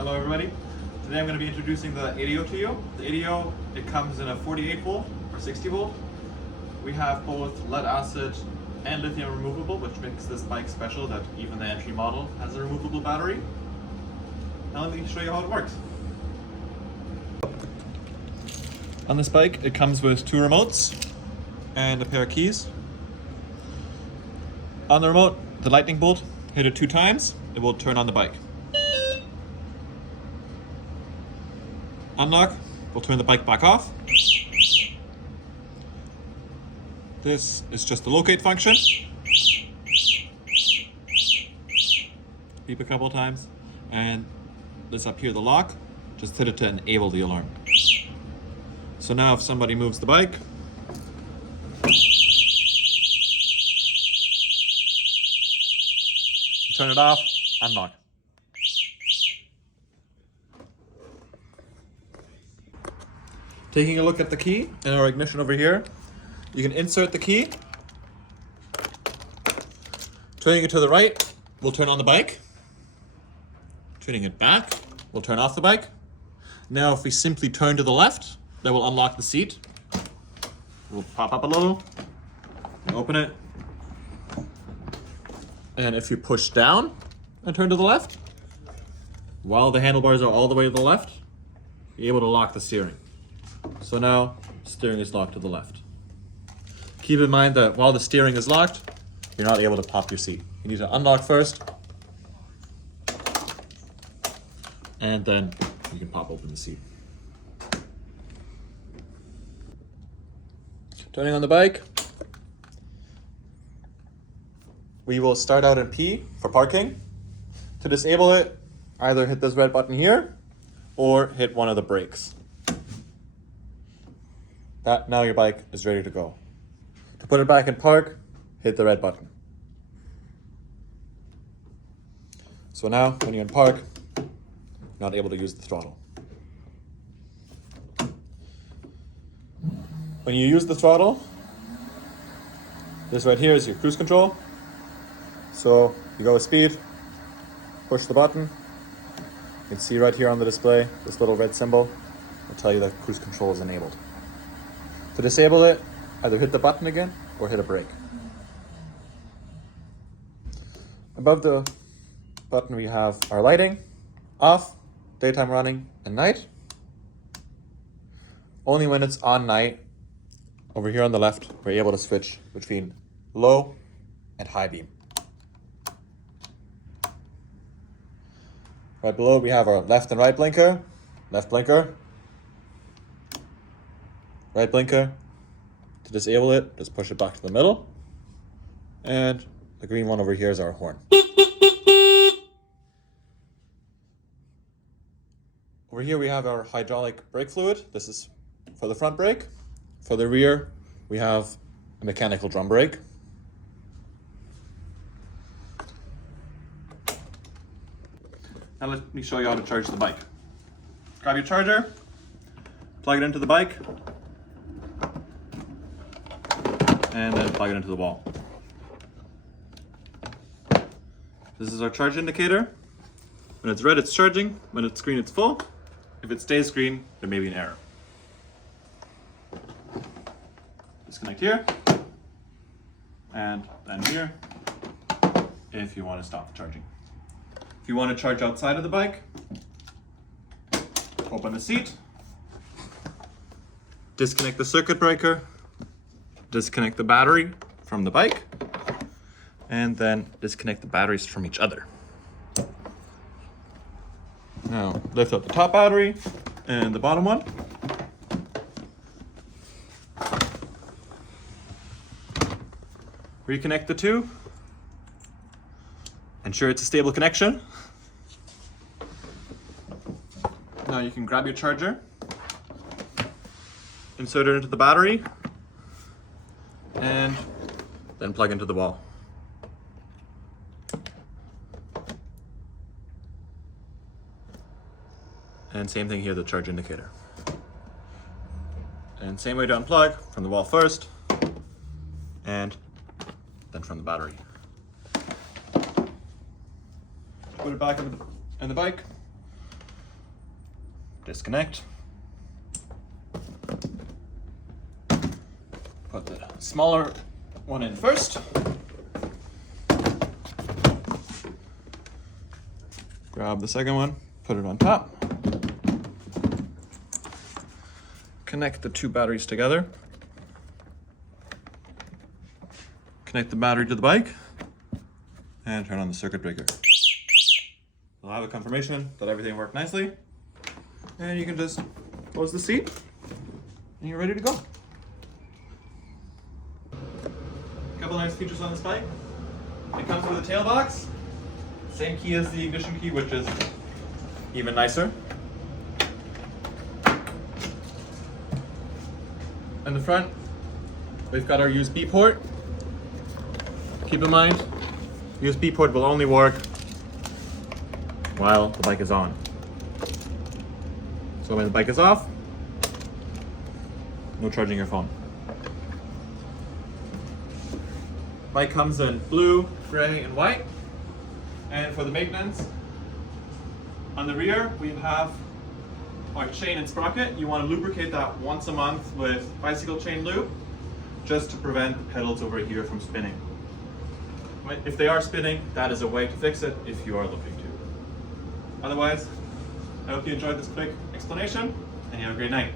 Hello everybody. Today I'm going to be introducing the ADO to you. The ADO, it comes in a 48 volt or 60 volt. We have both lead acid and lithium removable, which makes this bike special that even the entry model has a removable battery. Now let me show you how it works. On this bike, it comes with 2 remotes and a pair of keys. On the remote, the lightning bolt, hit it 2 times, it will turn on the bike. Unlock will turn the bike back off. This is just the locate function. Beep a couple times. And this up here, the lock, just hit it to enable the alarm. So now if somebody moves the bike, turn it off, unlock. Taking a look at the key and our ignition over here, you can insert the key. Turning it to the right will turn on the bike. Turning it back will turn off the bike. Now if we simply turn to the left, that will unlock the seat. It will pop up a little, open it. And if you push down and turn to the left, while the handlebars are all the way to the left, you're able to lock the steering. So now, steering is locked to the left. Keep in mind that while the steering is locked, you're not able to pop your seat. You need to unlock first, and then you can pop open the seat. Turning on the bike, we will start out in P for parking. To disable it, either hit this red button here, or hit one of the brakes. Now your bike is ready to go. To put it back in park, hit the red button. So now, when you're in park, you're not able to use the throttle. When you use the throttle, this right here is your cruise control. So you go with speed, push the button. You can see right here on the display, this little red symbol will tell you that cruise control is enabled. To disable it, either hit the button again or hit a brake. Above the button we have our lighting, off, daytime running, and night. Only when it's on night, over here on the left, we're able to switch between low and high beam. Right below we have our left and right blinker, left blinker, right blinker. To disable it, just push it back to the middle. And the green one over here is our horn. Over here we have our hydraulic brake fluid. This is for the front brake. For the rear, we have a mechanical drum brake. Now let me show you how to charge the bike. Grab your charger, plug it into the bike, and then plug it into the wall. This is our charge indicator. When it's red, it's charging. When it's green, it's full. If it stays green, there may be an error. Disconnect here, and then here, if you want to stop the charging. If you want to charge outside of the bike, open the seat, disconnect the circuit breaker, disconnect the battery from the bike, and then disconnect the batteries from each other. Now lift up the top battery and the bottom one. Reconnect the two. Ensure it's a stable connection. Now you can grab your charger, insert it into the battery, and then plug into the wall. And same thing here, the charge indicator. And same way to unplug, from the wall first, and then from the battery. Put it back in the bike. Disconnect. Put the smaller one in first. Grab the second one, put it on top. Connect the two batteries together. Connect the battery to the bike and turn on the circuit breaker. I'll have a confirmation that everything worked nicely. And you can just close the seat and you're ready to go. A couple nice features on this bike. It comes with a tail box. Same key as the ignition key, which is even nicer. In the front, we've got our USB port. Keep in mind, USB port will only work while the bike is on. So when the bike is off, no charging your phone. Bike comes in blue, gray, and white. And for the maintenance, on the rear, we have our chain and sprocket. You want to lubricate that once a month with bicycle chain lube, just to prevent the pedals over here from spinning. If they are spinning, that is a way to fix it if you are looking to. Otherwise, I hope you enjoyed this quick explanation, and you have a great night.